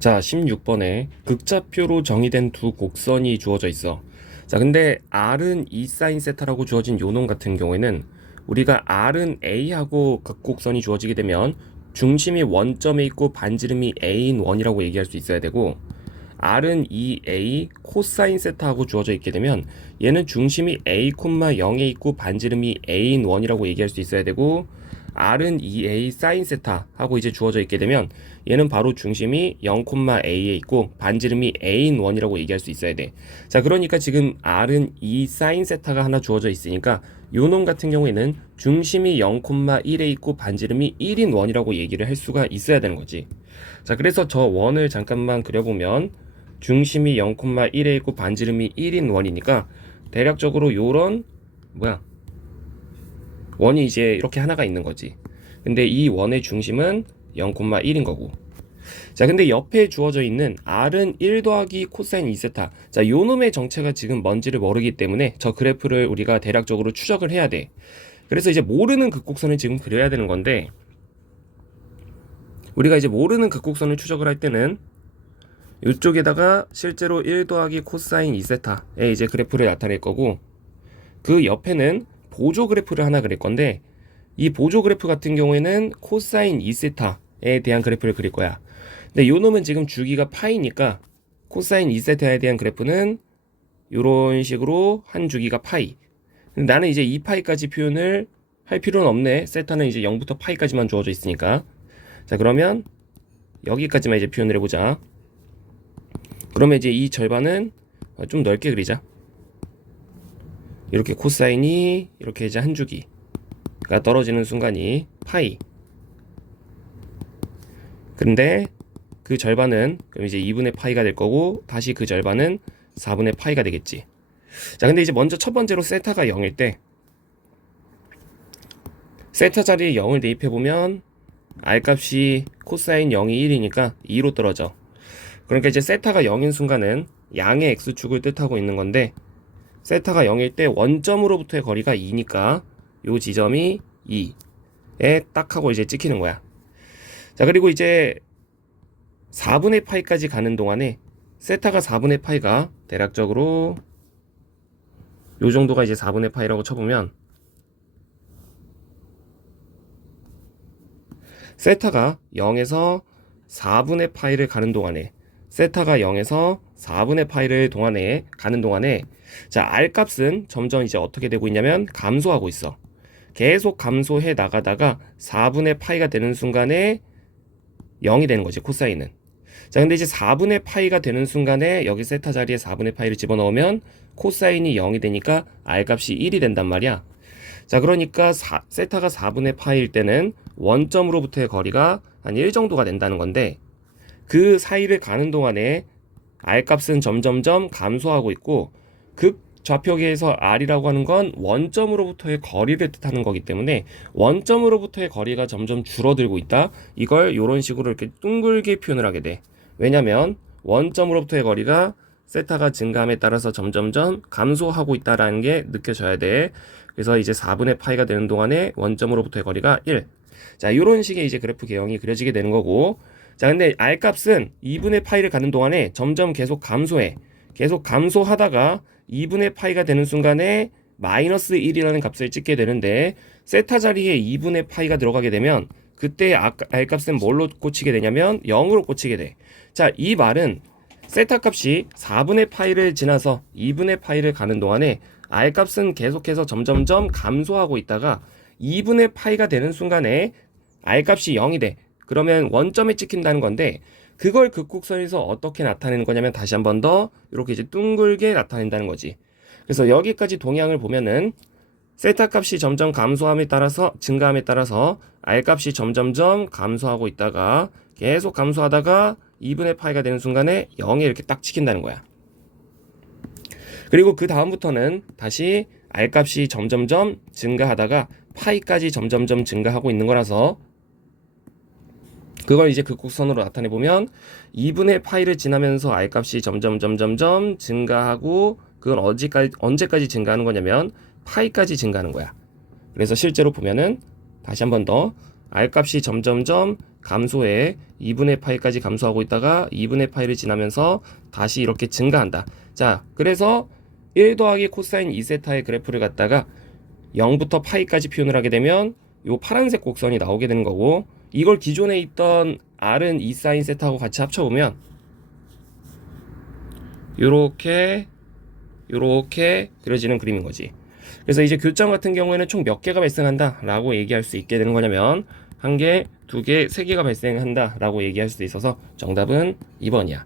자, 16번에 극좌표로 정의된 두 곡선이 주어져 있어. 자, 근데 R은 2sin 세타라고 주어진 요놈 같은 경우에는 우리가 R은 A하고 극곡선이 주어지게 되면 중심이 원점에 있고 반지름이 A인 원이라고 얘기할 수 있어야 되고, R은 2A 코사인 세타하고 주어져 있게 되면 얘는 중심이 A, 0에 있고 반지름이 A인 원이라고 얘기할 수 있어야 되고, R은 2A 사인 세타 하고 이제 주어져 있게 되면 얘는 바로 중심이 0,A에 있고 반지름이 A인 원이라고 얘기할 수 있어야 돼. 자, 그러니까 지금 R은 2 사인 세타가 하나 주어져 있으니까 요놈 같은 경우에는 중심이 0,1에 있고 반지름이 1인 원이라고 얘기를 할 수가 있어야 되는 거지. 자, 그래서 저 원을 잠깐만 그려보면 중심이 0,1에 있고 반지름이 1인 원이니까 대략적으로 요런 원이 이제 이렇게 하나가 있는 거지. 근데 이 원의 중심은 0,1인 거고. 자, 근데 옆에 주어져 있는 R은 1 더하기 코사인 2세타. 자, 요 놈의 정체가 지금 뭔지를 모르기 때문에 저 그래프를 우리가 대략적으로 추적을 해야 돼. 그래서 이제 모르는 극곡선을 지금 그려야 되는 건데, 우리가 이제 모르는 극곡선을 추적을 할 때는 이쪽에다가 실제로 1 더하기 코사인 2세타의 이제 그래프를 나타낼 거고, 그 옆에는 보조 그래프를 하나 그릴 건데, 이 보조 그래프 같은 경우에는 코사인 2세타에 대한 그래프를 그릴 거야. 근데 요 놈은 지금 주기가 파이니까 코사인 2세타에 대한 그래프는 이런 식으로 한 주기가 파이. 근데 나는 이제 2파이까지 표현을 할 필요는 없네. 세타는 이제 0부터 파이까지만 주어져 있으니까. 자, 그러면 여기까지만 이제 표현을 해보자. 그러면 이제 이 절반은 좀 넓게 그리자. 이렇게 코사인이 이렇게 이제 한 주기가 떨어지는 순간이 파이. 근데 그 절반은 그럼 이제 2분의 파이가 될 거고, 다시 그 절반은 4분의 파이가 되겠지. 자, 근데 이제 먼저 첫 번째로 세타가 0일 때 세타 자리에 0을 대입해 보면 R 값이 코사인 0이 1이니까 2로 떨어져. 그러니까 이제 세타가 0인 순간은 양의 x축을 뜻하고 있는 건데, 세타가 0일 때 원점으로부터의 거리가 2니까 요 지점이 2에 딱 하고 이제 찍히는 거야. 자, 그리고 이제 4분의 파이까지 가는 동안에 세타가 4분의 파이가 대략적으로 요 정도가 이제 4분의 파이라고 쳐보면, 세타가 0에서 4분의 파이를 가는 동안에, 세타가 0에서 4분의 파이를 가는 동안에, 자, R 값은 점점 이제 어떻게 되고 있냐면 감소하고 있어. 계속 감소해 나가다가 4분의 파이가 되는 순간에 0이 되는 거지, 코사인은. 자, 근데 이제 4분의 파이가 되는 순간에 여기 세타 자리에 4분의 파이를 집어넣으면 코사인이 0이 되니까 R 값이 1이 된단 말이야. 자, 그러니까 세타가 4분의 파이일 때는 원점으로부터의 거리가 한 1 정도가 된다는 건데, 그 사이를 가는 동안에 R 값은 점점점 감소하고 있고, 극 좌표계에서 R이라고 하는 건 원점으로부터의 거리를 뜻하는 거기 때문에 원점으로부터의 거리가 점점 줄어들고 있다. 이걸 이런 식으로 이렇게 둥글게 표현을 하게 돼. 왜냐면 원점으로부터의 거리가 세타가 증가함에 따라서 점점점 감소하고 있다라는 게 느껴져야 돼. 그래서 이제 4분의 파이가 되는 동안에 원점으로부터의 거리가 1. 자, 이런 식의 이제 그래프 개형이 그려지게 되는 거고, 자, 근데 R 값은 2분의 파이를 가는 동안에 점점 계속 감소해. 계속 감소하다가 2분의 파이가 되는 순간에 마이너스 1이라는 값을 찍게 되는데, 세타 자리에 2분의 파이가 들어가게 되면 그때 R 값은 뭘로 꽂히게 되냐면 0으로 꽂히게 돼. 자, 이 말은 세타 값이 4분의 파이를 지나서 2분의 파이를 가는 동안에 R 값은 계속해서 점점점 감소하고 있다가 2분의 파이가 되는 순간에 R 값이 0이 돼. 그러면 원점에 찍힌다는 건데, 그걸 극곡선에서 어떻게 나타내는 거냐면 다시 한 번 더 이렇게 이제 둥글게 나타낸다는 거지. 그래서 여기까지 동향을 보면은 세타 값이 점점 증가함에 따라서 R 값이 점점점 감소하고 있다가 계속 감소하다가 2분의 파이가 되는 순간에 0에 이렇게 딱 찍힌다는 거야. 그리고 그 다음부터는 다시 R 값이 점점점 증가하다가 파이까지 점점점 증가하고 있는 거라서, 그걸 이제 극곡선으로 나타내보면 2분의 파이를 지나면서 R 값이 점점점점점 증가하고, 그건 언제까지 증가하는 거냐면 파이까지 증가하는 거야. 그래서 실제로 보면은 다시 한 번 더 R값이 점점점 감소해 2분의 파이까지 감소하고 있다가 2분의 파이를 지나면서 다시 이렇게 증가한다. 자, 그래서 1 더하기 코사인 2세타의 그래프를 갖다가 0부터 파이까지 표현을 하게 되면 요 파란색 곡선이 나오게 되는 거고, 이걸 기존에 있던 R은 2 사인 세타하고 같이 합쳐보면 요렇게 그려지는 그림인 거지. 그래서 이제 교점 같은 경우에는 총 몇 개가 발생한다 라고 얘기할 수 있게 되는 거냐면 1개, 2개, 3개가 발생한다 라고 얘기할 수 있어서 정답은 2번이야.